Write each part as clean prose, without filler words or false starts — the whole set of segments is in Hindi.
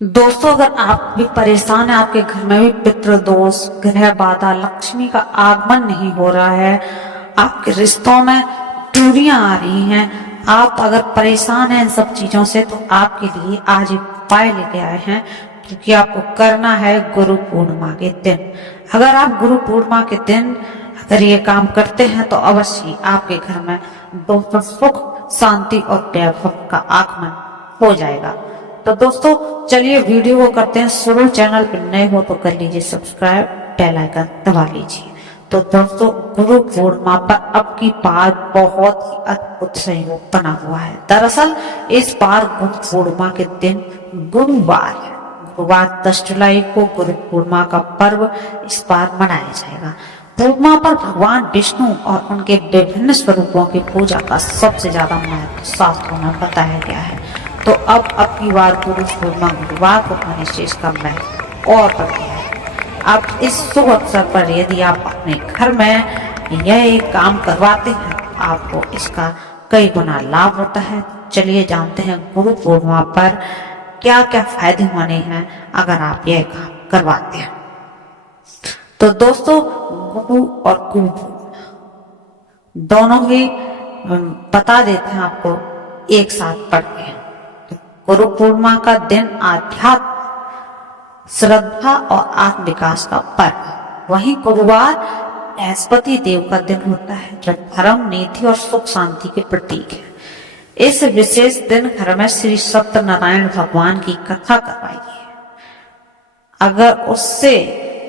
दोस्तों, अगर आप भी परेशान हैं, आपके घर में भी पितृदोष, ग्रह बाधा, लक्ष्मी का आगमन नहीं हो रहा है, आपके रिश्तों में दूरियां आ रही हैं, आप अगर परेशान हैं इन सब चीजों से, तो आपके लिए आज एक उपाय लेके आए हैं, क्योंकि आपको करना है गुरु पूर्णिमा के दिन। अगर आप गुरु पूर्णिमा के दिन अगर ये काम करते हैं तो अवश्य ही आपके घर में दोस्तों सुख, शांति और वैभव का आगमन हो जाएगा। तो दोस्तों चलिए वीडियो को करते हैं शुरू। चैनल पर नए हो तो कर लीजिए सब्सक्राइब, बेल आइकन दबा लीजिए। तो दोस्तों, गुरु पूर्णिमा पर अब की बार बहुत ही अद्भुत संयोग बना हुआ है। दरअसल इस बार गुरु पूर्णिमा के दिन गुरुवार है। गुरुवार 10 जुलाई को गुरु पूर्णिमा का पर्व इस बार मनाया जाएगा। पूर्णिमा पर भगवान विष्णु और उनके विभिन्न स्वरूपों की पूजा का सबसे ज्यादा महत्व शास्त्रों में बताया गया है। तो अब की बार गुरु पूर्णिमा गुरुवार को होने से इसका महत्व और बढ़ गया है। अब इस शुभ अवसर पर यदि आप अपने घर में यह एक काम करवाते हैं, आपको इसका कई गुना लाभ होता है। चलिए जानते हैं गुरु पूर्णिमा पर क्या क्या फायदे होने हैं अगर आप यह काम करवाते हैं। तो दोस्तों, गुरु और गुरु दोनों ही बता देते हैं आपको एक साथ पढ़ के। गुरु पूर्णिमा का दिन आध्यात्म, श्रद्धा और आत्म विकास का पर्व। वहीं गुरुवार बृहस्पति देव का दिन होता है, जो धर्म, नीति और सुख शांति के प्रतीक है। इस विशेष दिन घर में श्री सत्यनारायण भगवान की कथा करवाइए। अगर उससे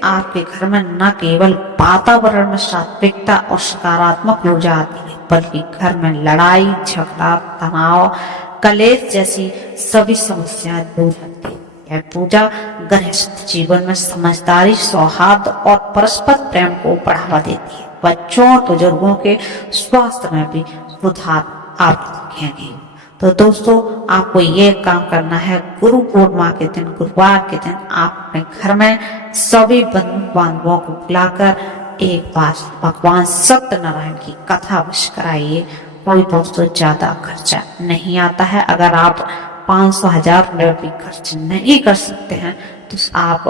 आपके घर में न केवल वातावरण में सात्विकता और सकारात्मक ऊर्जा आती है, बल्कि घर में लड़ाई, झगड़ा, तनाव, कलेश जैसी सभी समस्याएं दूर होती है। यह पूजा गृहस्थ जीवन में समझदारी, सौहार्द और परस्पर प्रेम को बढ़ावा देती है। बच्चों और बुजुर्गों के स्वास्थ्य में भी सुधार आप देखेंगे। तो दोस्तों, आपको ये काम करना है गुरु पूर्णिमा के दिन, गुरुवार के दिन आप अपने घर में सभी बंधु बांधवों को बुलाकर एक बार भगवान सत्यनारायण की कथा अवश्य कराइए। कोई दोस्तों ज्यादा खर्चा नहीं आता है। अगर आप 500-1000 रुपये भी खर्च नहीं कर सकते हैं तो आप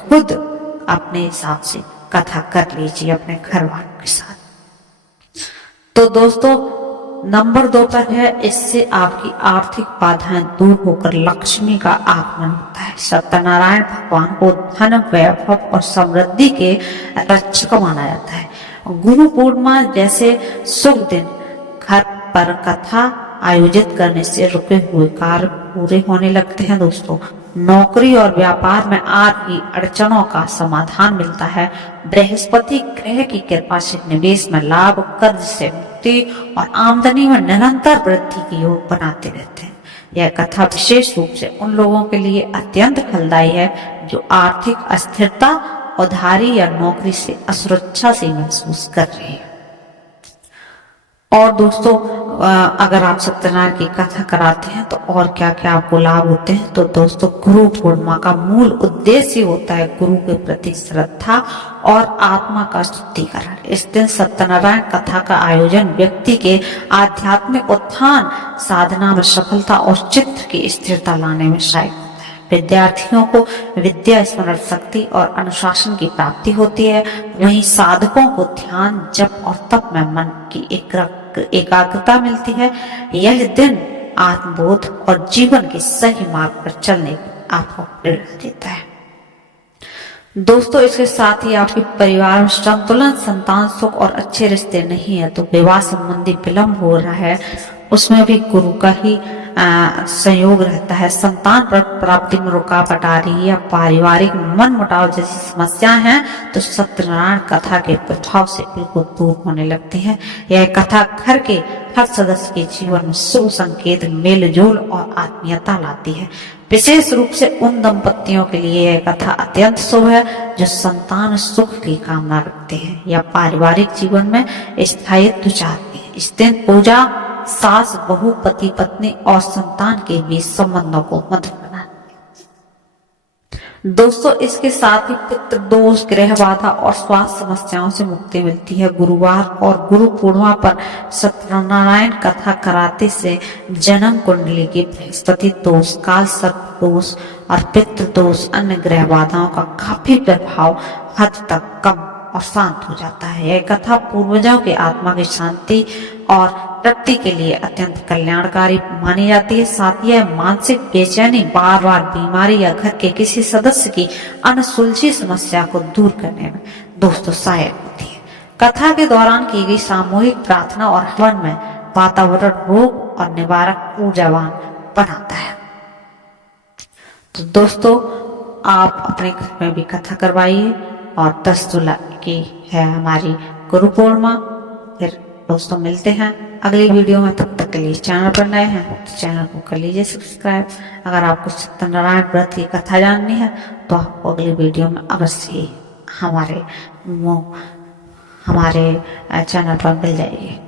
खुद अपने हिसाब से कथा कर लीजिए अपने घर वालों के साथ। तो दोस्तों, नंबर 2 पर है, इससे आपकी आर्थिक बाधाएं दूर होकर लक्ष्मी का आगमन होता है। सत्यनारायण भगवान को धन, वैभव और समृद्धि के रक्षक माना जाता है। गुरु पूर्णिमा जैसे शुभ दिन घर पर कथा आयोजित करने से रुके हुए कार्य पूरे होने लगते हैं। दोस्तों, नौकरी और व्यापार में आ रही अड़चनों का समाधान मिलता है। बृहस्पति ग्रह की कृपा से निवेश में लाभ, कर्ज से मुक्ति और आमदनी में निरंतर वृद्धि की योग बनाते रहते हैं। यह कथा विशेष रूप से उन लोगों के लिए अत्यंत फलदायी है जो आर्थिक अस्थिरता, उधारी या नौकरी से असुरक्षा से महसूस कर रहे हैं। और दोस्तों, अगर आप सत्यनारायण की कथा कराते हैं तो और क्या क्या आपको लाभ होते हैं। तो दोस्तों, गुरु पूर्णिमा का मूल उद्देश्य होता है गुरु के प्रति श्रद्धा और आत्मा का शुद्धिकरण। इस दिन सत्यनारायण कथा का आयोजन व्यक्ति के आध्यात्मिक उत्थान, साधना में सफलता और चित्त की स्थिरता लाने में सहायक होता है। विद्यार्थियों को विद्या, स्मरण शक्ति और अनुशासन की प्राप्ति होती है। वहीं साधकों को ध्यान, जप और तप में मन की एकाग्रता मिलती है। यह दिन आत्मबोध और जीवन के सही मार्ग पर चलने की आपको प्रेरणा देता है। दोस्तों, इसके साथ ही आपके परिवार में संतुलन, संतान सुख और अच्छे रिश्ते नहीं है, तो विवाह संबंधी विलंब हो रहा है, उसमें भी गुरु का ही संयोग रहता है। संतान प्राप्ति में रुकावट आ रही है या पारिवारिक मन मुटाव जैसी समस्याएं हैं तो सत्यनारायण कथा के प्रभाव से बिल्कुल दूर होने लगती हैं। यह कथा घर के हर सदस्य के जीवन में शुभ संकेत, मेल जोल और आत्मीयता लाती है। विशेष रूप से उन दंपतियों के लिए यह कथा अत्यंत शुभ है जो संतान सुख की कामना रखते हैं या पारिवारिक जीवन में स्थायित्व चाहते हैं। इस दिन पूजा सास, बहू, पति, पत्नी और संतान के बीच संबंधों को मधुर बनाती है। दोस्तों इसके साथ ही पितृ दोष, ग्रह बाधा और स्वास्थ्य समस्याओं से मुक्ति मिलती है। गुरुवार और गुरु पूर्णिमा पर सत्यनारायण कथा कराते से जन्म कुंडली की बृहस्पति दोष, काल सर्प दोष और पितृ दोष, अन्य ग्रह बाधाओं का काफी प्रभाव हद तक कम और शांत हो जाता है। यह कथा पूर्वजों की आत्मा की शांति और तृप्ति के लिए अत्यंत कल्याणकारी मानी जाती है। साथ ही यह मानसिक बेचैनी, बार बार बीमारी या घर के किसी सदस्य की अनसुलझी समस्या को दूर करने में दोस्तों सहायक होती है। कथा के दौरान की गई सामूहिक प्रार्थना और हवन में वातावरण रोग और निवारक ऊर्जावान बनाता है। तो दोस्तों आप अपने घर में भी कथा करवाइए। और 10 जुलाई की है हमारी गुरु पूर्णिमा। फिर दोस्तों मिलते हैं अगली वीडियो में। तब तक के लिए चैनल पर नए हैं तो चैनल को कर लीजिए सब्सक्राइब। अगर आपको सत्यनारायण व्रत की कथा जाननी है तो आपको अगली वीडियो में अवश्य हमारे चैनल पर मिल जाएगी।